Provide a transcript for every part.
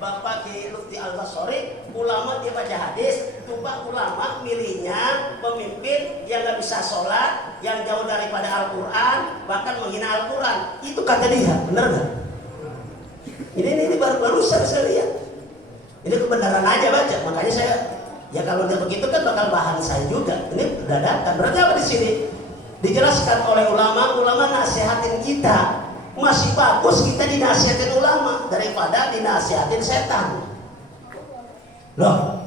Bapak Kiai Lutfi Al-Basori, ulama dia baca hadis, tumpah ulama milihnya pemimpin yang nggak bisa sholat, yang jauh daripada Al-Quran, bahkan menghina Al-Quran. Itu kata dia, benar nggak? Ini barusan saya lihat. Ini kebenaran aja baca, makanya saya ya kalau dia begitu kan bakal bahan saya juga. Ini dadakan. Berarti apa di sini? Dijelaskan oleh ulama nasihatin kita. Masih bagus kita dinasihatin ulama daripada dinasihatin setan. Loh,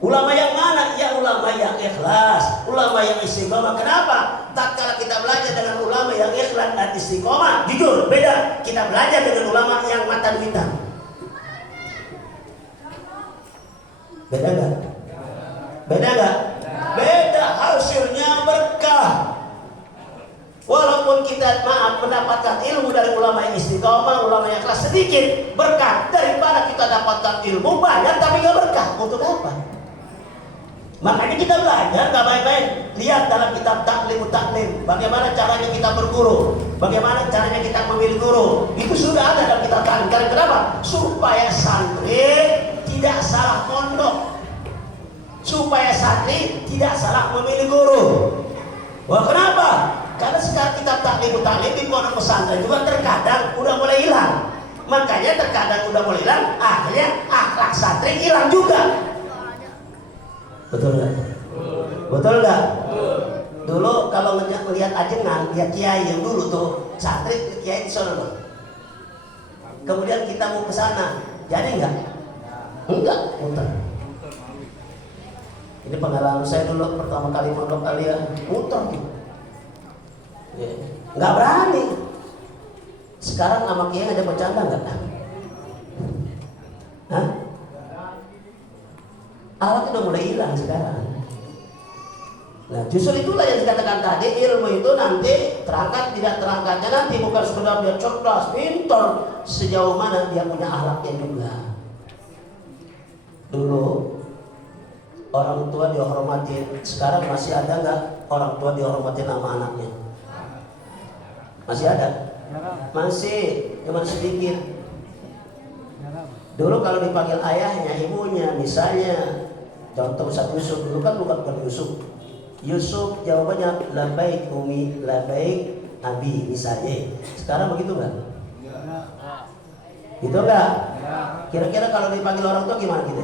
ulama yang mana? Ya ulama yang ikhlas, ulama yang istiqomah. Kenapa? Tak kala kita belajar dengan ulama yang ikhlas dan istiqomah, jujur beda. Kita belajar dengan ulama yang mata duitan. Beda nggak? Beda nggak? Beda, hasilnya berkah. Walaupun kita mendapatkan ilmu dari ulama yang istiqomah, ulama yang kelas sedikit berkah daripada kita dapatkan ilmu banyak tapi nggak berkah. Untuk apa? Makanya kita belajar nggak baik-baik. Lihat dalam kitab Taklim, bagaimana caranya kita berguru, bagaimana caranya kita memilih guru. Itu sudah ada dalam kitab Taklim. Kenapa? Supaya santri tidak salah pondok, supaya santri tidak salah memilih guru. Wah, kenapa? Karena sekarang kita taklim di pondok pesantren juga terkadang udah mulai hilang. Makanya terkadang udah mulai hilang, akhirnya akhlak santri hilang juga. Betul nggak? Betul nggak? Dulu kalau melihat ajengan, lihat kiai yang dulu tuh santri kiai di sana loh. Kemudian kita mau ke sana, jadi nggak? Enggak, muter. Ini pengalaman saya dulu pertama kali pondok kalian, muter tuh. Nggak berani. Sekarang sama kiai ada bercanda nggak? Hah? Alat udah mulai hilang sekarang. Nah, justru itulah yang dikatakan tadi, ilmu itu nanti terangkat tidak terangkatnya nanti bukan sekedar dia cerdas, pintar, sejauh mana dia punya akhlaknya juga. Dulu orang tua dihormatin, sekarang masih ada nggak orang tua dihormatin sama anaknya? Masih ada? Masih, cuma sedikit. Dulu kalau dipanggil ayahnya, ibunya, misalnya contoh Ustaz Yusuf, dulu kan bukan Yusuf. Yusuf jawabannya labaik umi, labaik abi, misalnya. Sekarang begitu nggak? Gitu nggak? Kira-kira kalau dipanggil orang tua gimana kita?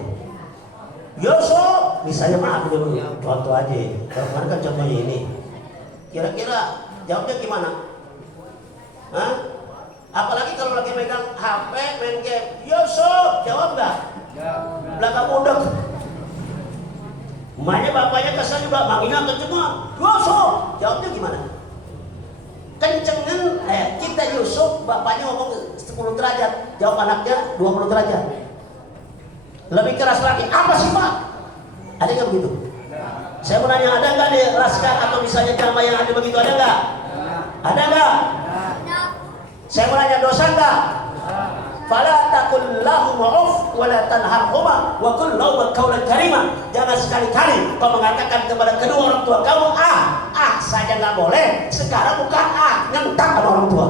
Yusuf, misalnya maaf dulu, contoh aja. Kalau kan contohnya ini. Kira-kira jawabnya gimana? Hah? Apalagi kalau lagi megang HP, main game. Yusuf, jawab nggak? Belakang mudek. Emaknya bapaknya kesal juga, manggilnya kencengan. Yusuf, jawabnya gimana? Kencengan, kita Yusuf, bapaknya ngomong 10 derajat, jawab anaknya 20 derajat. Lebih keras lagi, apa sih Pak? Ada nggak begitu? Saya mau nanya, ada nggak di Laskar atau misalnya jamaah yang ada begitu, ada nggak? Ada nggak? Saya mau nanya, dosa nggak? Fala taqul lahum uf wa la tanharhuma wa qul lahum qawlan karima. Jangan sekali-kali kau mengatakan kepada kedua orang tua kamu saja nggak boleh. Sekarang bukan ngentak sama orang tua.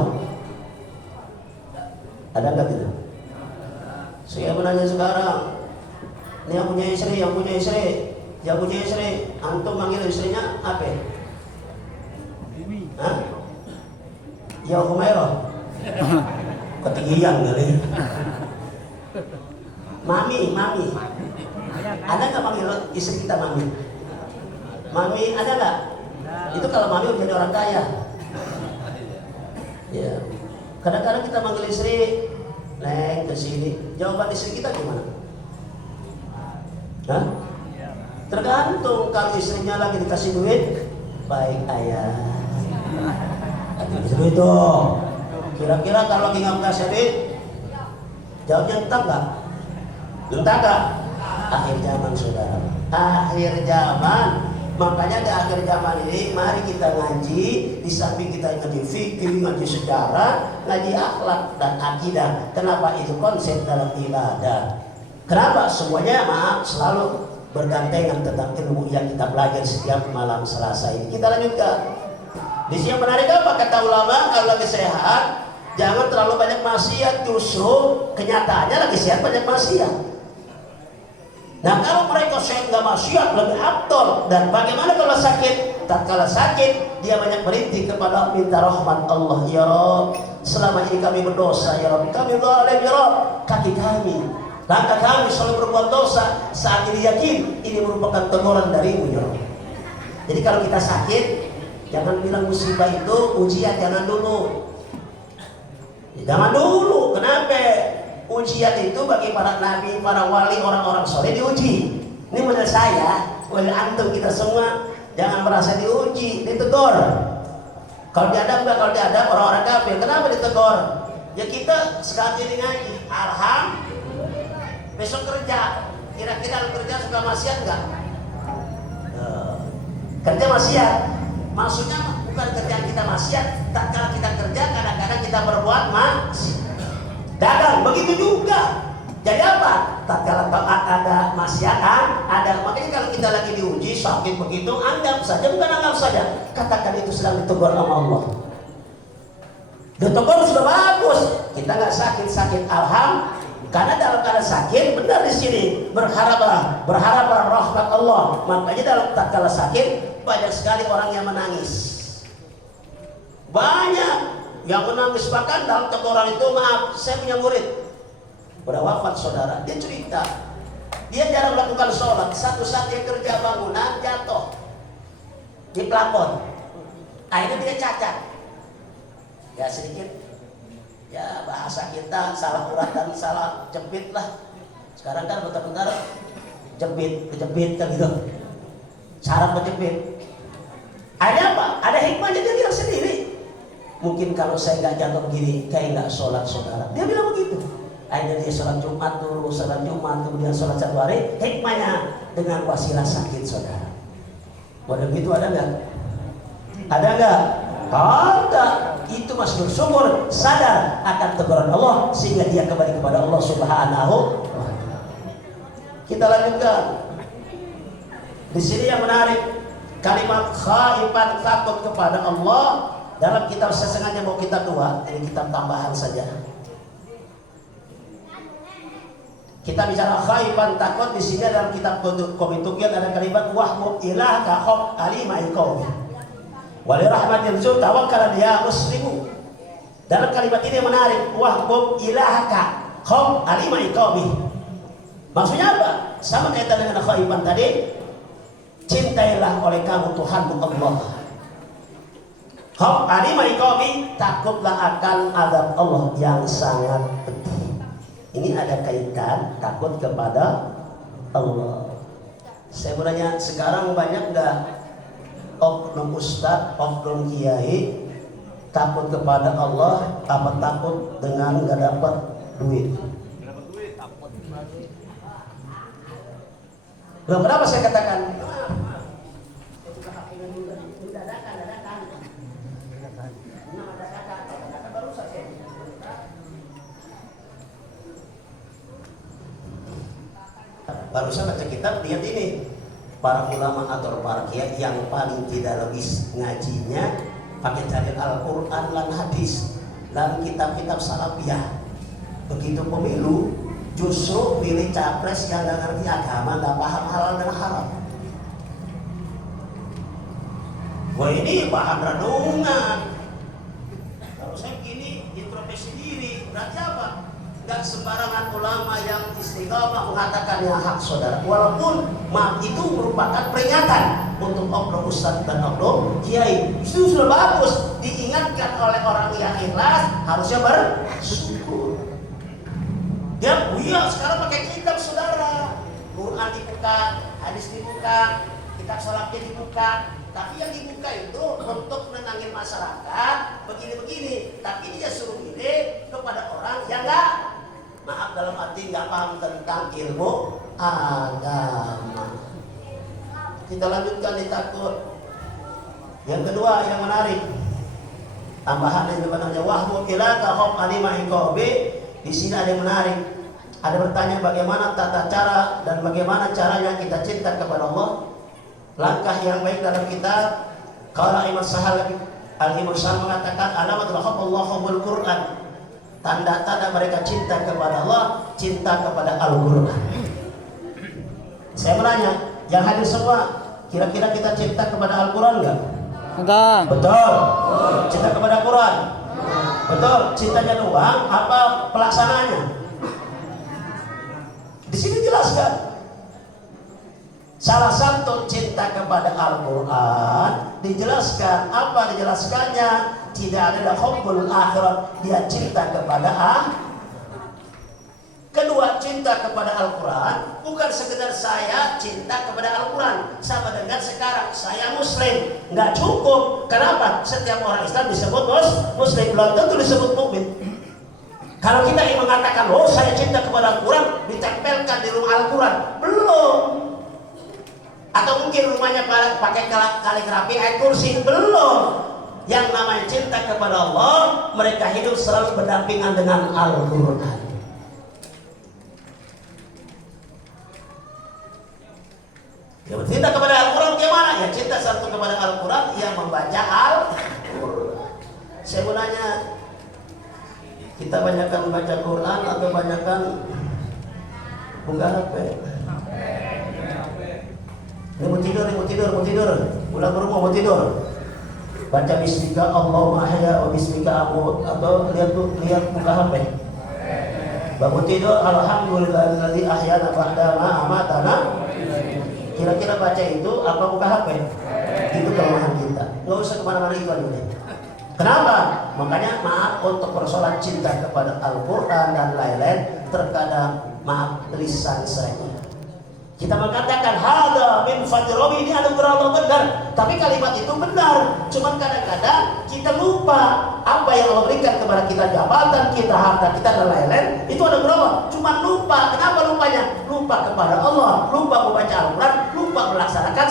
Ada nggak tidak? Saya menanya sekarang. Ini yang punya istri, antum manggil istrinya apa? Hah? Ya Humairah. Ketinggian kali. Mami. Ada nggak panggil istri kita mami? Mami ada nggak? Itu kalau mami udah jadi orang kaya. Ya. Kadang-kadang kita manggil istri, Neng kesini. Jawaban istri kita gimana? Hah? Tergantung, kalau istrinya lagi dikasih duit, baik ayah. Kasih duit dong. Kira-kira kalau lagi nggak kasih duit, jawabnya entah nggak? Entah nggak? Akhir zaman saudara. Akhir zaman. Makanya di akhir zaman ini, mari kita ngaji. Di samping kita ngaji fikih, ngaji sejarah, ngaji akhlak dan akidah. Kenapa itu konsep dalam ibadah? Kenapa semuanya selalu bergantengan tentang ilmu yang kita belajar setiap malam Selasa ini. Kita lanjutkan. Di sini yang menarik apa kata ulama, kalau lagi sehat Jangan terlalu banyak maksiat, justru kenyataannya lagi sehat banyak maksiat. Nah kalau mereka sehat nggak maksiat lebih afdol. Dan bagaimana kalau sakit? Tatkala sakit dia banyak berhenti kepada minta rahmat Allah. Ya Rabb, selama ini kami berdosa, ya Rabb, kami zalim, ya Rabb, kaki kami, langkah kami selalu berbuat dosa. Saat ini yakin ini merupakan teguran darimu, ya Rabb. Jadi kalau kita sakit, jangan bilang musibah itu ujian, jangan dulu. Jangan dulu. Kenapa? Ujian itu bagi para nabi, para wali, orang-orang soleh diuji. Ini menurut saya, wali antum kita semua jangan merasa diuji, ditegur. Kalau diadab enggak, kalau diadab orang-orang kafir. Kenapa ditegur? Ya kita sekarang ini ngaji, alham, besok kerja. Kira-kira kerja suka maksiat enggak? Kerja maksiat. Maksudnya bukan kerjaan kita maksiat, tak kala kita kerja kadang-kadang kita berbuat maksiat. Dagang begitu juga. Jadi apa? Tak kala taat ada maksiat ada. Makanya kalau kita lagi diuji sakit begitu, anggap saja, bukan anggap saja, katakan itu sedang ditegur sama Allah. Ditegur sudah bagus. Kita nggak sakit-sakit, alham. Karena dalam keadaan sakit, benar di sini berharaplah rahmat Allah. Makanya dalam tak kala sakit banyak sekali orang yang menangis. Banyak yang menangis, bahkan dalam teguran itu, maaf, saya punya murid udah wafat saudara, dia cerita dia jarang melakukan sholat. Satu saat dia kerja bangunan jatuh di plafon, akhirnya dia cacat ya sedikit, ya bahasa kita salah uratan, salah jepit lah. Sekarang kan bentar-bentar kejepit kan gitu, saraf kejepit. Ada apa? Ada hikmahnya, dia bilang sendiri. Mungkin kalau saya nggak jatuh begini, kayak nggak sholat saudara. Dia bilang begitu. Akhirnya dia sholat Jumat dulu, sholat Jumat, kemudian sholat satu hari. Hikmahnya dengan wasilah sakit saudara. Wadah begitu ada nggak? Ada nggak? Ada. Itu masih bersyukur, sadar akan teguran Allah sehingga dia kembali kepada Allah Subhanahu wa Ta'ala. Kita lanjutkan. Di sini yang menarik, kalimat khaifan, takut kepada Allah. Dalam kitab, saya sengaja mau kitab dua, ini kitab tambahan saja. Kita bicara khaifan, takut, di sini dalam kitab Komitukian ada kalimat wahmud ilah kahok alimai qaumi wali rahmatil zu tawakkal ya muslimu. Dalam kalimat ini menarik, wahmud ilah kahok alimai qaumi. Maksudnya apa? Sama kaitan dengan khaifan tadi. Cintailah oleh kamu Tuhanmu Allah. Hak alimai qaumi, takutlah akan azab Allah yang sangat pedih. Ini ada kaitan takut kepada Allah. Saya mau nanya, sekarang banyak nggak oknum ustadz, oknum kiai takut kepada Allah, apa takut dengan nggak dapat duit? Loh, kenapa saya katakan? Barusan baca kitab, lihat ini para ulama atau para kiai yang paling tidak logis ngajinya pakai dalil Al-Quran dan hadis dan kitab-kitab salafiyah. Begitu pemilu justru pilih capres yang nggak ngerti agama, nggak paham halal dan haram. Wah, ini bahan renungan. Kalau saya begini introspeksi diri, berarti apa? Dan sembarangan ulama yang istiqamah mengatakan yang hak saudara, walaupun maaf itu merupakan peringatan untuk oknum ustadz dan oknum kiai. Itu sudah bagus, diingatkan oleh orang yang ikhlas, harusnya bersyukur. Dia sekarang pakai kitab saudara, Quran dibuka, hadis dibuka, kitab salafnya dibuka. Tapi yang dibuka itu untuk menenangin masyarakat begini-begini, tapi dia suruh milih kepada orang yang nggak, maaf dalam arti nggak paham tentang ilmu agama. Kita lanjutkan di takut. Yang kedua yang menarik, tambahan yang sebenarnya wahmu ilaka hum alimah qabi. Di sini ada yang menarik. Ada bertanya bagaimana tata cara dan bagaimana caranya kita cinta kepada Allah. Langkah yang baik dalam kitab, kalau Imam Sahal Al-Imam Sahal mengatakan alamat rahmatullah bil Quran. tanda-tanda mereka cinta kepada Allah, cinta kepada Al-Quran. Saya menanya, yang hadir semua, kira-kira kita cinta kepada Al-Quran enggak? Betul. Cinta kepada Quran. Betul. Cintanya doang apa pelaksanaannya? Di sini jelaskan. Salah satu cinta kepada Al-Quran dijelaskan. Apa dijelaskannya? Tidak ada hubbul akhirat, dia cinta kepada Kedua, cinta kepada Al-Quran bukan sekedar saya cinta kepada Al-Quran. Sama dengan sekarang saya Muslim, nggak cukup. Kenapa? Setiap orang Islam disebut Muslim, belum tentu disebut mukmin. Kalau kita ingin mengatakan, oh saya cinta kepada Al-Quran, ditempelkan di rumah Al-Quran, belum. Atau mungkin rumahnya pakai kaligrafi ayat kursi, belum. Yang namanya cinta kepada Allah, mereka hidup selalu berdampingan dengan Al-Quran. Ya, cinta kepada Al-Quran bagaimana? Ya cinta satu kepada Al-Quran yang membaca Al-Quran. Saya mau nanya, kita banyakkan membaca Quran atau banyakkan buka HP? Ini mau tidur. Pulang ke rumah mau tidur. Baca bismika Allahumma ahya wa bismika amut, atau lihat buka HP. Bangun tidur, alhamdulillahilladzi ahyana ba'da ma amatana. Kira-kira baca itu apa buka HP? Itu kelemahan kita. Nggak usah kemana-mana itu aja. Kenapa? Makanya maaf untuk persoalan cinta kepada Al-Quran dan lain-lain, terkadang maaf lisan saya. Kita mengatakan hada min fadli, ini anugerah Allah benar. Tapi kalimat itu benar. Cuman kadang-kadang kita lupa apa yang Allah berikan kepada kita, jabatan kita, harta kita dan lain-lain. Itu anugerah Allah. Cuman lupa. Kenapa lupanya? Lupa kepada Allah, lupa membaca Al-Quran, lupa melaksanakan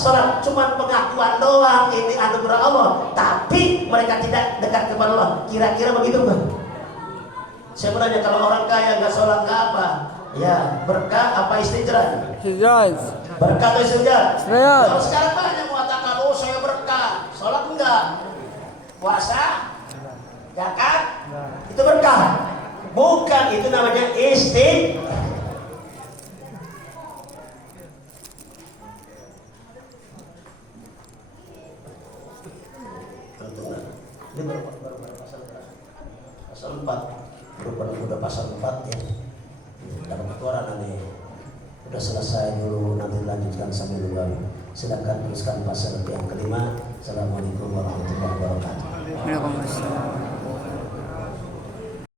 sholat. Cuman pengakuan doang ini anugerah Allah. Tapi mereka tidak dekat kepada Allah. Kira-kira begitu kan? Saya bertanya, kalau orang kaya nggak sholat nggak apa? Ya, berkah apa istijrah? Berkah atau istijrah? Kalau sekarang banyak mengatakan, oh saya berkah, sholat enggak, puasa, zakat, itu berkah. Bukan, itu namanya istijrah. Ini baru pasal 4, udah pasal 4 ya. Dalam aturan nanti udah selesai dulu, nanti lanjutkan sambil dulu. Silakan teruskan pasal yang kelima. Assalamualaikum warahmatullahi wabarakatuh.